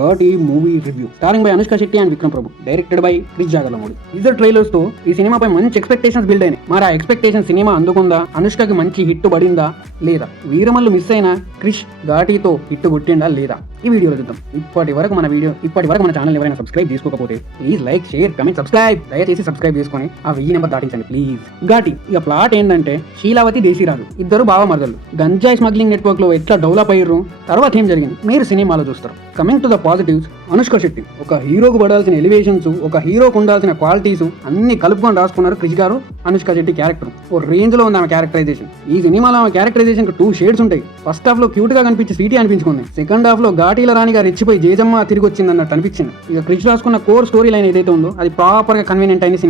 Ghaati movie review starring by Anushka Shetty and Vikram Prabhu, directed by Krish Jagarlamudi. Teaser trailers తో ఈ సినిమాపై మంచి ఎక్స్పెక్టేషన్స్ బిల్డ్ అయినాయి. మరి ఆ ఎక్స్పెక్టేషన్ సినిమా అందుకుందా, అనుష్కకి మంచి హిట్ పడిందా లేదా, వీరమల్లు మిస్ అయినా క్రిష్ ఘాటితో హిట్ కొట్టిండా లేదా, ఈ వీడియోలో చూద్దాం. ఇప్పటి వరకు మన ఛానల్ ఎవరైనా సబ్స్క్రైబ్ చేసుకోకపోతే please like, share, comment, subscribe. దయచేసి సబ్స్క్రైబ్ చేసుకొని ఆ 1000 నెంబర్ దాటించండి ప్లీజ్. ఘాటి ఇక ప్లాట్ ఏంటంటే, శీలావతి దేశీరాజు ఇద్దరు బావమరదలు గంజాయి స్మగ్లింగ్ నెట్వర్క్ లో ఎట్లా డెవలప్ అయ్యారు, తర్వాత ఏం జరిగింది మీరు సినిమాలో చూస్తారు. Coming to the positives, Anushka Shetty ఒక హీరోకు పడాల్సిన ఎలివేషన్స్, ఒక హీరోకు ఉండాల్సిన క్వాలిటీస్ అన్ని కలుపుకొని రాసుకున్నారు క్రిష్ గారు. అనుష్క శెట్టి క్యారెక్టర్ ఓ రేంజ్ లో ఉంది ఆమె క్యారెక్టరైజేషన్. ఈ సినిమాలో ఆమె క్యారెక్టరైజేషన్ 2 షేడ్స్ ఉంటాయి. ఫస్ట్ హాఫ్ లో క్యూట్ గా కనిపించి స్వీటీ అనిపించుకుంది. సెకండ్ హాఫ్ లో ఘాటీల రాణిగా రెచ్చిపోయి జేజమ్మ తిరిగి వచ్చింది అన్నట్టు అనిపించింది. ఇక క్రిష్ రాసుకున్న కోర్ స్టోరీ లైన్ ఏదైతే ఉందో అది ప్రాపర్ గా కన్వీనియంట్ అయింది.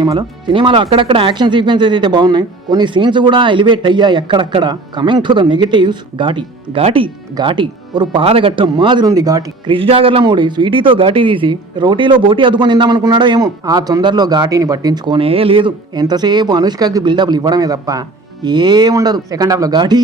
సినిమాలో అక్కడక్కడ యాక్షన్ సీక్వెన్సెస్ అయితే బాగున్నాయి, కొన్ని సీన్స్ కూడా ఎలివేట్ అయ్యాయి అక్కడక్కడ. Coming to the negatives, Ghaati ఒక పాదగట్టం మాదిరి ఉంది ఘాటి. క్రిష్ జాగర్లమూడి స్వీటీతో ఘాటి తీసి రోటీలో బోటీ అద్దుకొని తిందామనుకున్నాడో ఏమో, ఆ తొందరలో ఘాటిని పట్టించుకోనే లేదు. ఎంతసేపు అనుష్కకి బిల్డప్లు ఇవ్వడమే తప్ప ఏముండదు. సెకండ్ హాఫ్ లో ఘాటి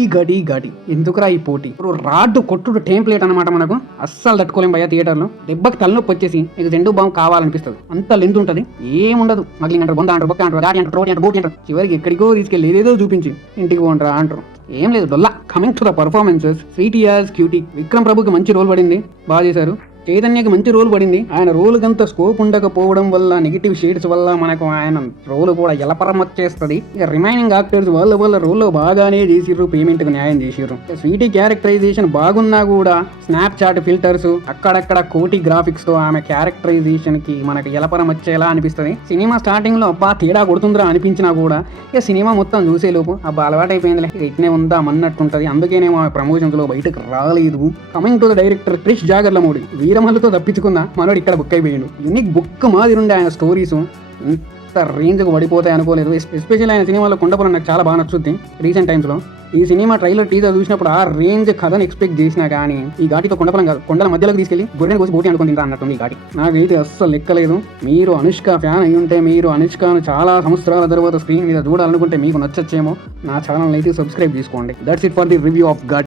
ఎందుకురా ఈ పోటీ. రాడ్డు కొట్టుడు టెంప్లేట్ అనమాట. మనకు అస్సలు తట్టుకోలేం భయ. థియేటర్లో దెబ్బకి తలనొప్పి వచ్చేసి మీకు 2 బాంబు కావాలనిపిస్తుంది, అంత లెంత్ ఉంటుంది. ఏముండదు, స్మగ్లింగ్ అంటారు, బొంద అంటారు, బొక్క అంటారు, ఘాటి అంటారు, రోటీ అంటారు, బోటీ అంటారు, చివరికి ఎక్కడికో తీసుకెళ్ళి ఏదేదో చూపించి ఇంటికి పోంటారా అంటారు. ఏం లేదు, డొల్లా. Coming to the performances, sweety as cutie. Vikram ప్రభుకి మంచి రోల్ పడింది, బాగా చేశారు. చైతన్యకి మంచి రోల్ పడింది. ఆయన రోల్ కంత స్కోప్ ఉండకపోవడం వల్ల, నెగిటివ్ షేడ్స్ వల్ల మనకు ఆయన రోల్ కూడా ఎలపరం వచ్చేస్తుంది. ఇక రిమైనింగ్ యాక్టర్స్ వాళ్ళ రోల్లో బాగానే చేసిర్రు, పేమెంట్ కు న్యాయం చేసిర్రు. స్వీటీ క్యారెక్టరైజేషన్ బాగున్నా కూడా స్నాప్ చాట్ ఫిల్టర్స్, అక్కడక్కడ కోటి గ్రాఫిక్స్ తో ఆమె క్యారెక్టరైజేషన్ కి మనకు ఎలపరం వచ్చేలా అనిపిస్తుంది. సినిమా స్టార్టింగ్ లో అబ్బా తేడా కొడుతుందిరా అనిపించినా కూడా ఇక సినిమా మొత్తం చూసేలోపు అబ్బా అలవాటైపోయిందిలే, ఇక ఇట్నే ఉందా అన్నట్టుంటది. అందుకేనేమో ఆమె ప్రమోషన్స్ లో బయటకు రాలేదు. Coming to the director Krish Jagarlamudi, వీరమల్లుతో తప్పించుకున్న మనోడు ఇక్కడ బుక్ అయిపోయాడు. యూనిక్ బుక్ మాదిరి ఉండే ఆయన స్టోరీస్ ఇంత రేంజ్కు పడిపోతాయి అనుకోలేదు. ఎస్పెషల్లీ ఆయన సినిమాలో కొండపురం నాకు చాలా బాగా నచ్చుద్ది. రీసెంట్ టైమ్స్ లో ఈ సినిమా ట్రైలర్ టీజర్ చూసినప్పుడు ఆ రేంజ్ కథను ఎక్స్పెక్ట్ చేసినా కానీ ఈ ఘాటితో కొండపురం కాదు, కొండల మధ్యలోకి తీసుకెళ్లి గొర్రెని కోసి బోటి అనుకుని తింటా అన్నట్టుంది ఈ ఘాటి. నాకైతే అస్సలు లెక్కలేదు. మీరు అనుష్క ఫ్యాన్ అయి ఉంటే, మీరు అనుష్కను చాలా సంవత్సరాల తర్వాత స్క్రీన్ మీద చూడాలనుకుంటే మీకు నచ్చచ్చేమో. నా ఛానల్ అయితే సబ్స్క్రైబ్ చేసుకోండి. That's it for the review of Ghaati.